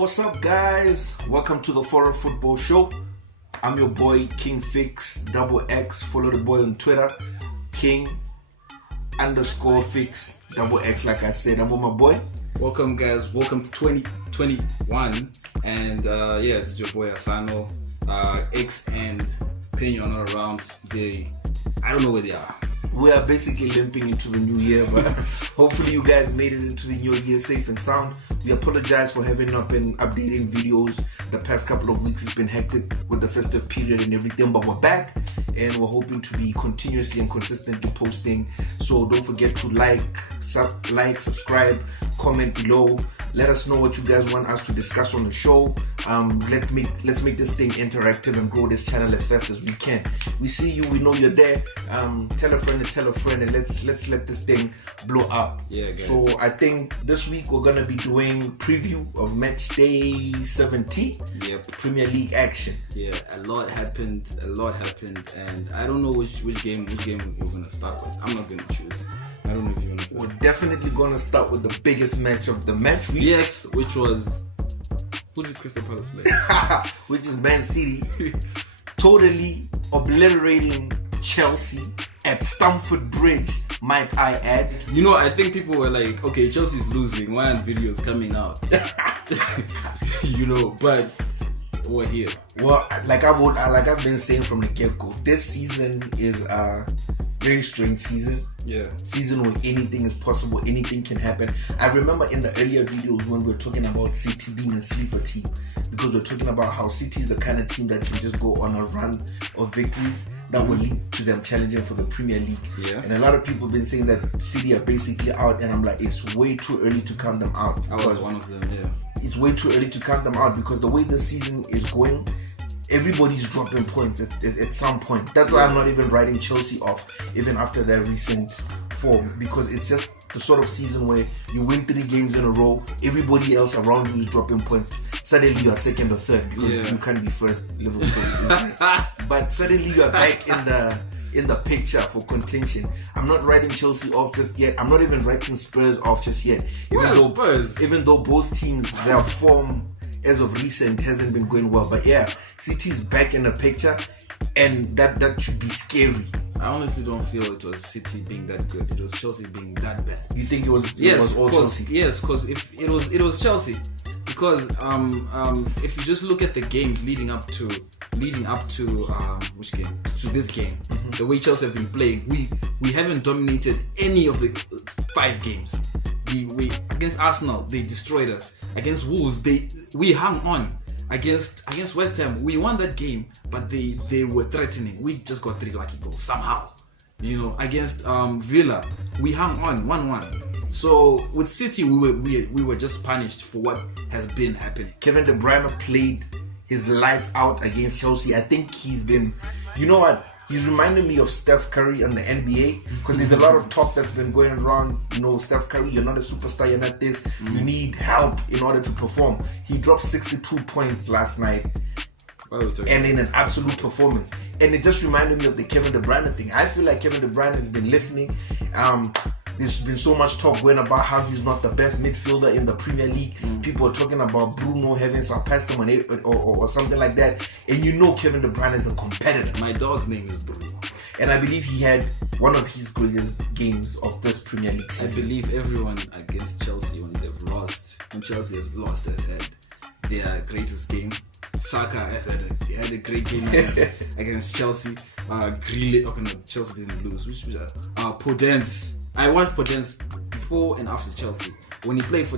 what's up, guys? Welcome to the Foreign Football Show. I'm your boy King Fix Double X. Follow the boy on Twitter, King_Fix Double X. Like I said, I'm with my boy. Welcome, guys. Welcome to 2021, and this is your boy Asano. X and Pena are not around. I don't know where they are. We are basically limping into the new year, but hopefully you guys made it into the new year safe and sound. We apologize for having not been updating videos the past couple of weeks. It's been hectic with the festive period and everything, but we're back and we're hoping to be continuously and consistently posting. So don't forget to like, subscribe, comment below. Let us know what you guys want us to discuss on the show. Let's make this thing interactive and grow this channel as fast as we can. We see you, we know you're there. Tell a friend, and let's let this thing blow up. Yeah, guys. So I think this week we're gonna be doing preview of match day 17. Yep. Premier League action. Yeah, a lot happened, and I don't know which game we're gonna start with. I'm not gonna choose. I don't know if you want to. We're definitely gonna start with the biggest match of the match week. Yes, which was who did Crystal Palace play? Which is Man City, totally obliterating Chelsea at Stamford Bridge, might I add. You know, I think people were like, okay, Chelsea's losing. Why aren't videos coming out? But we're here. Well, like I've been saying from the get-go, this season is a very strange season. Yeah. Season where anything is possible, anything can happen. I remember in the earlier videos when we were talking about City being a sleeper team, because we're talking about how City is the kind of team that can just go on a run of victories that will lead to them challenging for the Premier League. Yeah. And a lot of people have been saying that City are basically out, and I'm like, it's way too early to count them out. I was one of them, yeah. It's way too early to count them out because the way the season is going, everybody's dropping points at some point. That's why I'm not even writing Chelsea off, even after their recent form, because it's just the sort of season where you win 3 games in a row, everybody else around you is dropping points. Suddenly you are second or third because you can't be first. Liverpool, but suddenly you are back in the picture for contention. I'm not writing Chelsea off just yet. I'm not even writing Spurs off just yet. Even though both teams, their form as of recent hasn't been going well. But yeah, City's back in the picture, and that should be scary. I honestly don't feel it was City being that good. It was Chelsea being that bad. You think it was all Chelsea? Yes, because if it was Chelsea. Because if you just look at the games leading up to which game? To this game, the way Chelsea have been playing, we haven't dominated any of the 5 games. We against Arsenal, they destroyed us. Against Wolves, we hung on. Against West Ham, we won that game, but they were threatening. We just got 3 lucky goals somehow. Against Villa, we hung on 1-1. So with City, we were just punished for what has been happening. Kevin De Bruyne played his lights out against Chelsea. I think he's been, you know what? He's reminding me of Steph Curry on the NBA, because there's a lot of talk that's been going around. Steph Curry, you're not a superstar, you're not this. You need help in order to perform. He dropped 62 points last night, and in an absolute performance. And it just reminded me of the Kevin De Bruyne thing. I feel like Kevin De Bruyne has been listening. There's been so much talk going about how he's not the best midfielder in the Premier League. People are talking about Bruno having surpassed him or something like that. And Kevin De Bruyne is a competitor. My dog's name is Bruno. And I believe he had one of his greatest games of this Premier League season. I believe everyone against Chelsea, when Chelsea has lost, has had their greatest game. Saka had a great game against Chelsea. Chelsea didn't lose. Podence. I watched Podence before and after Chelsea. When he played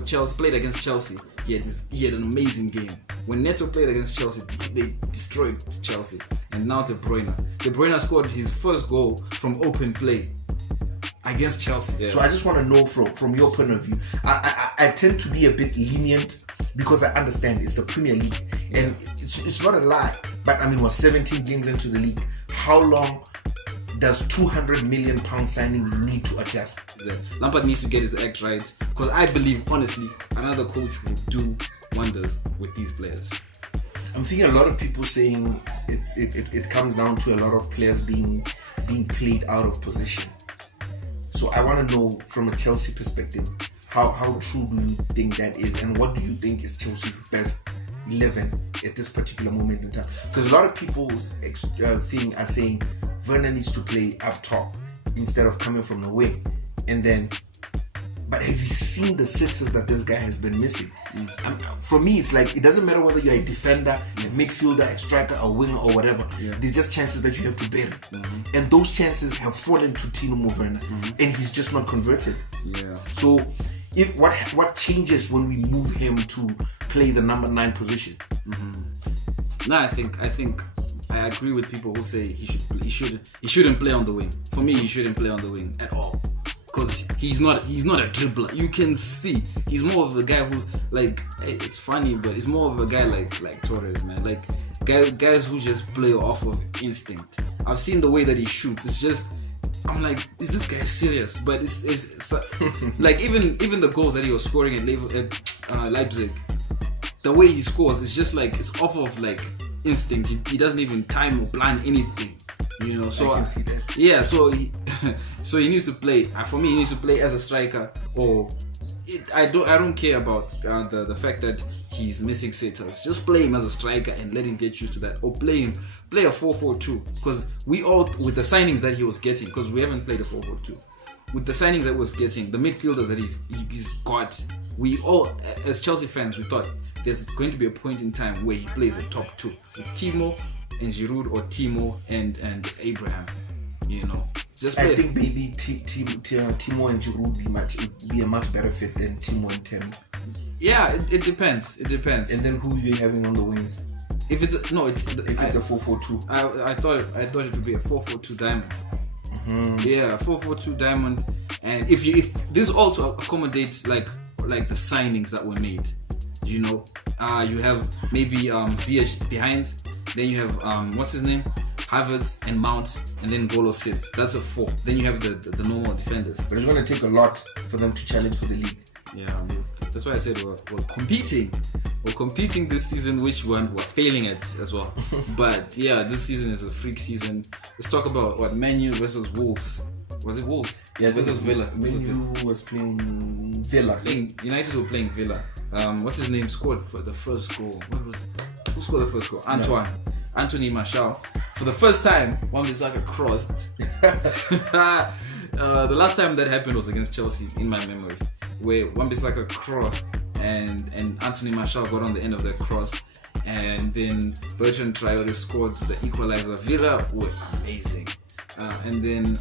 against Chelsea, he had an amazing game. When Neto played against Chelsea, they destroyed Chelsea. And now De Bruyne scored his first goal from open play against Chelsea. Yeah. So I just want to know from your point of view. I tend to be a bit lenient because I understand it's the Premier League, and it's not a lie. But we're 17 games into the league. How long does £200 million signings need to adjust? Lampard needs to get his act right, because I believe, honestly, another coach will do wonders with these players. I'm seeing a lot of people saying it comes down to a lot of players being played out of position. So I want to know, from a Chelsea perspective, How true do you think that is, and what do you think is Chelsea's best 11 at this particular moment in time? Because a lot of people's thing are saying Werner needs to play up top instead of coming from the wing, and then. But have you seen the sitters that this guy has been missing? For me, it's like it doesn't matter whether you're a defender, a midfielder, a striker, a winger, or whatever. Yeah. There's just chances that you have to bear, and those chances have fallen to Timo Werner, and he's just not converted. Yeah. So, what changes when we move him to play the number 9 position? No, I think I agree with people who say he shouldn't play on the wing. For me, he shouldn't play on the wing at all. Because he's not a dribbler. You can see he's more of a guy who, like, it's funny, but it's more of a guy like Torres, man. Like guys who just play off of instinct. I've seen the way that he shoots. It's just, I'm like, is this guy serious? But it's like even the goals that he was scoring at Leipzig, the way he scores, it's just like it's off of like instinct. He doesn't even time or plan anything. You know, so I can see that. Yeah, so he needs to play. For me, he needs to play as a striker. I don't care about the fact that he's missing sitters. Just play him as a striker and let him get used to that. Or play a 4-4-2. Because we all, with the signings that he was getting, because we haven't played a 4-4-2. With the signings that he was getting, the midfielders that he's got, we all, as Chelsea fans, we thought there's going to be a point in time where he plays a top 2 with Timo and Giroud, or Timo and Abraham, you know. Just play. I think maybe Timo and Giroud would be a much better fit than Timo and Tammy. Yeah, it depends. It depends. And then who you having on the wings? If it's a 4-4-2, I thought it would be a 4-4-2 diamond. Yeah, 4-4-2 diamond. And if this also accommodates like the signings that were made, you know, you have maybe Ziyech behind. Then you have what's his name, Havertz and Mount, and then Golo sits. That's a 4. Then you have the normal defenders. But it's going to take a lot for them to challenge for the league. Yeah, that's why I said we're competing. We're competing this season, which we're failing at as well. But yeah, this season is a freak season. Let's talk about what Man U versus Wolves. Was it Wolves? Yeah, versus Villa. Man U was playing Villa. United were playing Villa. What's his name scored for the first goal? What was it? Who scored the first goal? Anthony Martial. For the first time, Wan-Bissaka crossed. The last time that happened was against Chelsea, in my memory, where Wan-Bissaka crossed and Anthony Martial got on the end of the cross, and then Bertrand Traore scored the equalizer. Villa were amazing, and then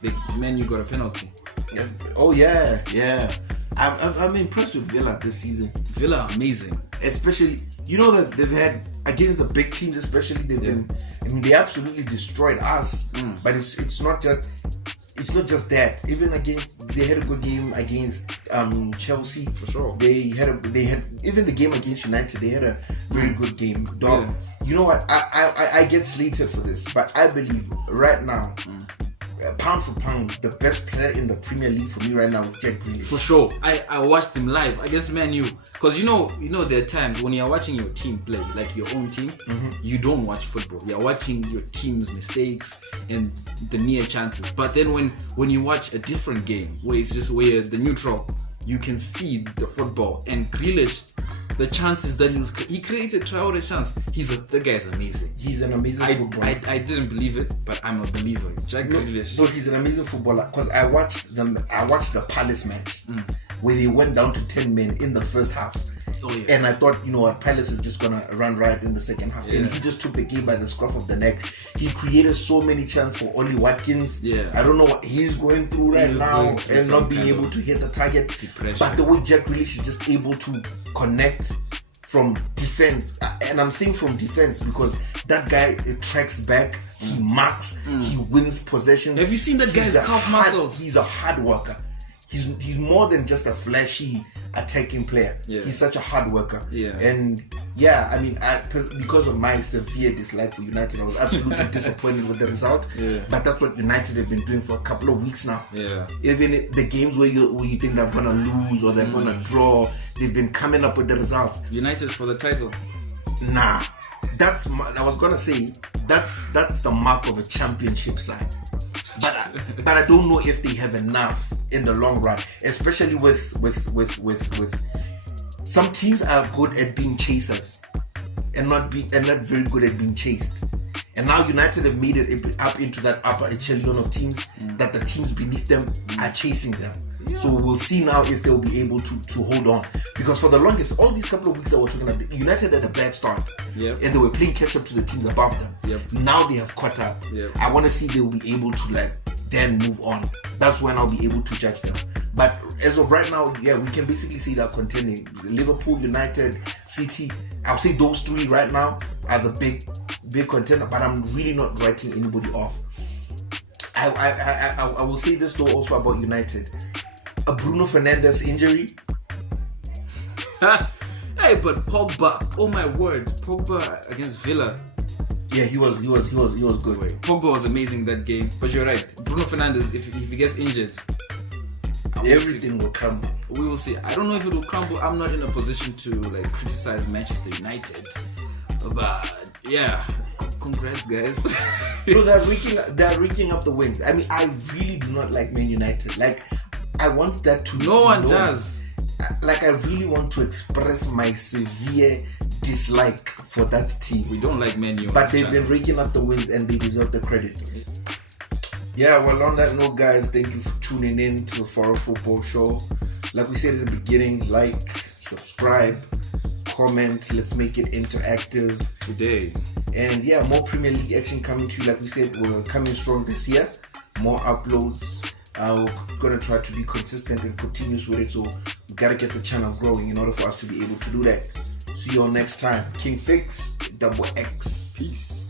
the Man U got a penalty. Yeah. Oh yeah. I'm impressed with Villa this season. Villa amazing. Especially, you know that they've had against the big teams, especially they absolutely destroyed us. But it's not just that. Even they had a good game against Chelsea. For sure. They had even the game against United. They had a very good game. Dog. Yeah. You know what? I get slated for this, but I believe right now. Pound for pound, the best player in the Premier League for me right now is Jack Grealish. For sure. I watched him live against Man U. Because you know there are times when you're watching your team play, like your own team, you don't watch football. You're watching your team's mistakes and the near chances. But then when you watch a different game, where it's just where the neutral, you can see the football. And Grealish, the chances that he created Traore's chance. The guy's amazing. He's an amazing footballer. I didn't believe it, but I'm a believer. Jack Grealish. No, he's an amazing footballer. Because I watched the Palace match where they went down to 10 men in the first half. Oh, yeah. And I thought, you know what, Palace is just gonna run riot in the second half. Yeah. And he just took the game by the scruff of the neck. He created so many chances for Ollie Watkins. Yeah. I don't know what he's going through right now and not being able to hit the target. Depression. But the way Jack Grealish is just able to connect from defense, and I'm saying from defense because that guy tracks back, he marks, he wins possession. Have you seen that guy's calf muscles? He's a hard worker. He's more than just a flashy attacking player. Yeah. He's such a hard worker. Yeah. And yeah, I mean, because of my severe dislike for United, I was absolutely disappointed with the result. Yeah. But that's what United have been doing for a couple of weeks now. Yeah. Even the games where you think they're gonna lose or they're gonna draw, they've been coming up with the results. United for the title. Nah, I was gonna say that's the mark of a championship side. But I don't know if they have enough in the long run, especially with some teams are good at being chasers and not very good at being chased. And now United have made it up into that upper echelon of teams that the teams beneath them are chasing them. Yeah. So we'll see now if they'll be able to hold on. Because for the longest, all these couple of weeks that we're talking about, United had a bad start. Yep. And they were playing catch up to the teams above them. Yep. Now they have caught up. Yep. I want to see if they'll be able to then move on. That's when I'll be able to judge them. But as of right now, yeah, we can basically see that contending. Liverpool, United, City, I'll say those three right now are the big contender, but I'm really not writing anybody off. I will say this though also about United. A Bruno Fernandes injury. Hey, but Pogba, oh my word, Pogba against Villa. Yeah, he was good. Pogba was amazing that game. But you're right, Bruno Fernandes, if he gets injured, everything will crumble. We will see. I don't know if it will crumble. I'm not in a position to criticize Manchester United, but yeah, congrats guys. Bro, they're raking up the wins. I mean, I really do not like Man United. I want that to. No one does. I really want to express my severe dislike for that team. We don't like Man U. But they've been raking up the wins and they deserve the credit. Yeah, well, on that note, guys, thank you for tuning in to the Faro Football Show. Like we said at the beginning, subscribe, comment. Let's make it interactive today. And yeah, more Premier League action coming to you. Like we said, we're coming strong this year. More uploads. We're going to try to be consistent and continuous with it. So we got to get the channel growing in order for us to be able to do that. See you all next time. King Fix, Double X. Peace.